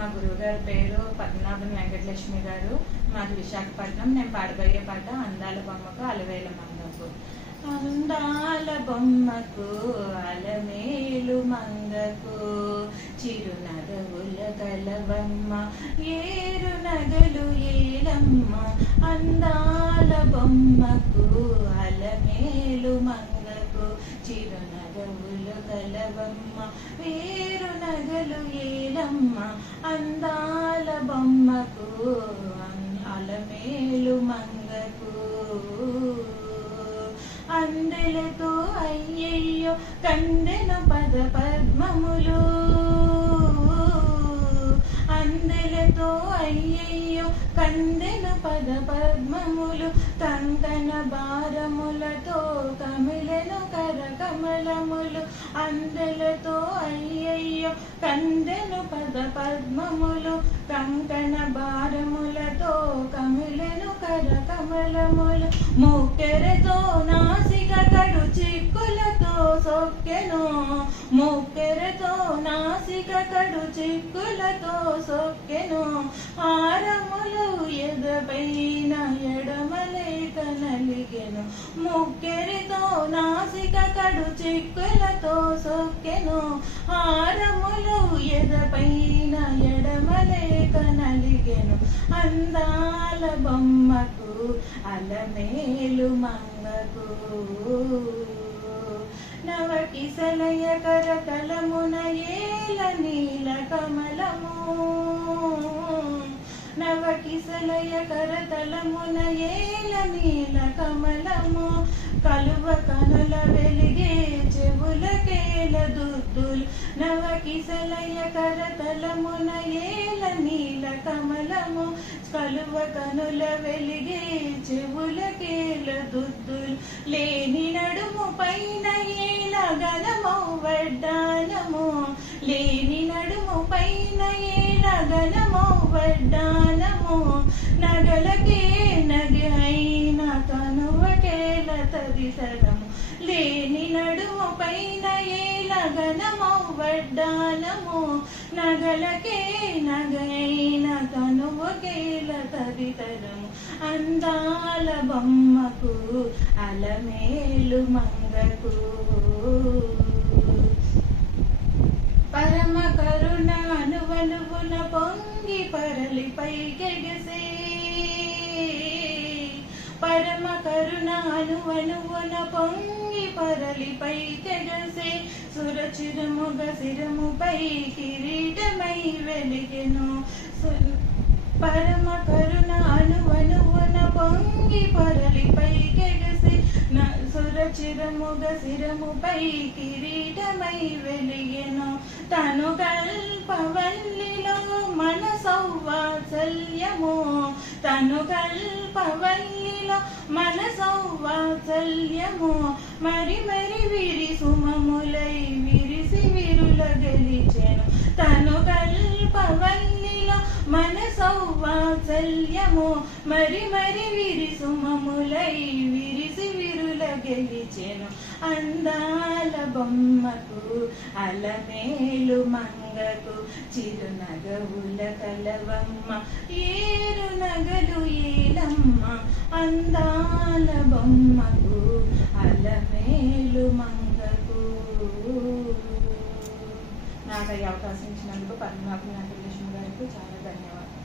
మా గురువు గారి పేరు పద్మనాభన్ వెంకటలక్ష్మి గారు. మాది విశాఖపట్నం. నేను పాడబోయే పాట అందాల బొమ్మకు అలవేల మంగకు. అందాల బొమ్మకు అలమేలు మంగకు. చిరు నగవుల కలవమ్మ ఏరు నగలు ఏలమ్మ. అందాల బొమ్మకు అలమేలు మంగకు. చిరు నగవులు కలవమ్మ వేరు నగలు ఏ ఏలమ్మ అందాల బొమ్మకు అందాల మేలు మంగకు. అందెలతో అయ్యయ్యో కందెన పద పద్మములు. అందెలతో అయ్యయ్యో కందెన పద పద్మములు. కంకణ భారములతో కమిలెను కర కమలములు అందెలతో అయ్యయ్యో కందెను పద పద్మములు కంకణ భారములతో కమిలెను కర కమలములు. ముక్కెరతో నాసిక కడు చిక్కులతో సొక్కెను ముక్కెరతో కడు చిక్కులతో సొక్కెను. హారములు ఎదపైన ఎడమలేక నలిగెను ముక్కెరితో నాసిక కడు చిక్కులతో సొక్కెను. హారములు ఎదపైన ఎడమలేక నలిగెను అందాల బొమ్మకు అలమేలు మంగకు. నవకిసలయ కరతలమున ఏల నీల కమలము నవకిసలయ కరతలమున ఏల నీల కమలము కలువ కనుల వెలిగే చెవులకేల దుద్దులు నవకిసలయ కరతలమున ఏల నీల కమలము కలువ కనుల వెలిగే చెవులకేల దుద్దులు లేని నడుము పైన నగలము గనమౌ వడ్డానము నగలకే నగి అయిన కనువకేల తదిసరము లేని నడుము పైన ఏల గనమౌ వడ్డానము నగలకే నగైన కనువకేల తదితరము అందాల బొమ్మకు అలమేలు మంగకు. పరమ కరుణ అనువనువున పొంగి పరలి పైకెగసే. పరమ కరుణ అనువనువున పొంగి పరలి పైకెగసే. సురచిరముగ సిరముపై కిరీటమై వెలిగెను. పరమ కరుణ అనువనువున పొంగి పరలి పైకెగసి సురచిరముగ సిరముపై కిరీటమై వెలిగెను. తను కల్పవల్లిలో మన సౌవాత్సల్యము తను కల్పవల్లిలో మన సౌవాత్సల్యము మరి మరి విరి సుమములై విరిసి విరుల గెలిచెను. తను కల్పవల్లిలో సౌవాత్సల్యము మరి మరి విరిసుమములై విరిసి విరుల గెలిచెను. అందాల బొమ్మకు అలమేలు మంగకు చిరునగవుల కలవమ్మ. ఏరు నగలు ఏలమ్మ అందాల బొమ్మకు అలమేలు మంగకు. నాకు ఈ అవకాశం ఇచ్చినందుకు పద్మనాభ నాగలక్ష్మి గారికి చాలా ధన్యవాదాలు.